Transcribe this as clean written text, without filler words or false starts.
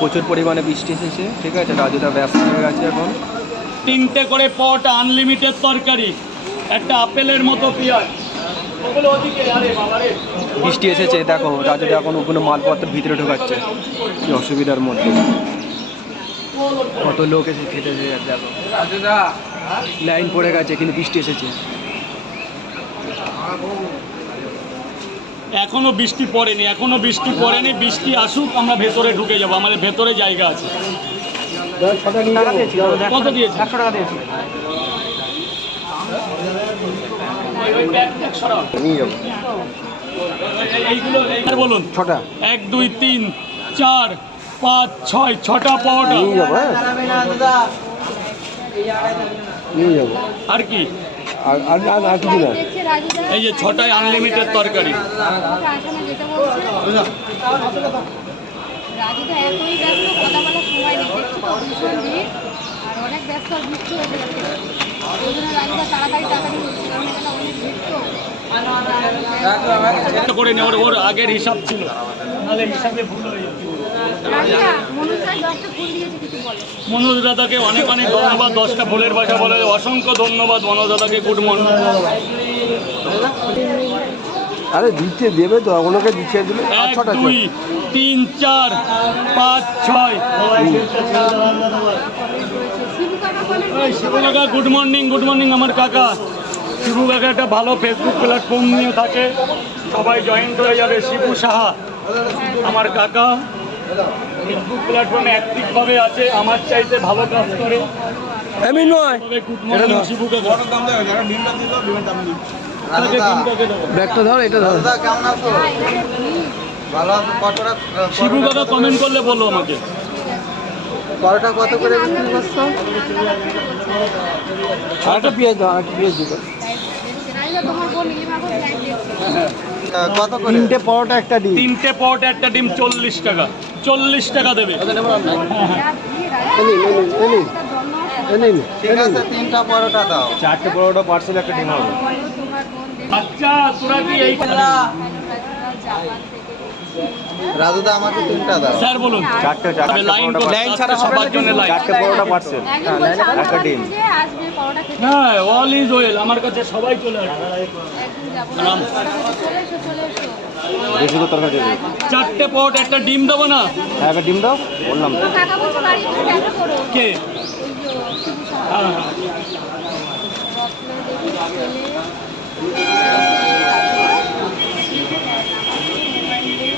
প্রচুর পরিমাণে বৃষ্টি এসেছে, ঠিক আছে। রাজুদা ব্যস্ত হয়ে গেছে এখন। 3টে করে পট আনলিমিটেড তরকারি, একটা আপেলের মতো পেঁয়াজ। ওগুলো ওদিকে, আরে বাবারে বৃষ্টি এসেছে, দেখো রাজুদা এখন ওগুলো মালপত্র ভিতরে ঢোকাচ্ছে, কি অসুবিধার মধ্যে। কত লোক এসে খেতে দেখো, রাজুদা লাইন পড়ে গেছে, কিন্তু বৃষ্টি এসেছে। এখনো বৃষ্টি পড়েনি, বৃষ্টি আসুক, আমরা ভেতরে ঢুকে যাবো, আমাদের ভেতরে জায়গা আছে। কত দিয়েছে? 100 টাকা দিয়েছে। এইগুলো বলুন। 6টা, 1 2 3 4 5 6 6টা পাওয়াটা আর কি, এই যে 6টায় আনলিমিটেড তরকারি। রাজুদা এতই ব্যস্ত, কথা বলার সময় নেই, দেখছি তো ভীষণ ভিড় আর অনেক ব্যস্ত আর বৃষ্টি হয়ে যাচ্ছে। ওই জন্য রাজুদা তাড়াতাড়ি হচ্ছে, কারণ এখানে অনেক ভিড় তো। করে নে, ওর আগের হিসাব ছিল, নাহলে হিসাবে ভুল হয়ে যাচ্ছে। রাজুদা, মনোজ রায় 10টা ফুল দিয়েছে, কিছু বলো। মনোজ দাদাকে অনেক ধন্যবাদ, 10টা ফুলের ভাষা বলে অসংখ্য ধন্যবাদ মনোজ দাদাকে। Good morning. আরে দিচ্ছে, দেবে তো, ওনাকে দিচ্ছে দিলে। 1 2 3 4 5 6। শিবু কাকা গুড মর্নিং। আমার কাকা শিবু কাকা একটা ভালো ফেসবুক প্ল্যাটফর্ম নিয়ে থাকে, সবাই জয়েন্ট হয়ে যাবে। শিবু সাহা আমার কাকা ফেসবুক প্ল্যাটফর্মে অ্যাক্টিভভাবে আছে, আমার চাইতে ভালো কাজ করে। আমি নয়, গুড মর্নিং শিবু কাকা। ব্যাগটা ধর, এটা ধর। শিবু কাকা কমেন্ট করলে বলো আমাকে। পরোটা কত করে বিক্রি করছো? আরেকটা পেঁয়াজ দাও, আরেকটা পেঁয়াজ দিও। কত করে? 3টে পরোটা একটা ডিম। 3টে পট একটা ডিম 40 টাকা। 40 টাকা দেবে। ঠিক আছে, 3টা পরোটা দাও। 4টে পরোটা পার্সেল, একটা ডিম হবে। আচ্ছা, তোরা কি এই রাজুদা আমাকে 3টা দাও। স্যার বলুন। 4টে লাইন ছাড়া সবার জন্য লাইন। 4টে পরোটা পার্সেল, একটা ডিম। হ্যাঁ, অল ইজ ওয়েল, আমার কাছে সবাই চলে আসবে। বেশি করে তরকারি দেবে। 4টে পট একটা ডিম দেবো না? হ্যাঁ, একটা ডিম দাও, বললাম তো। কে? হ্যাঁ। মোবাইল দিয়ে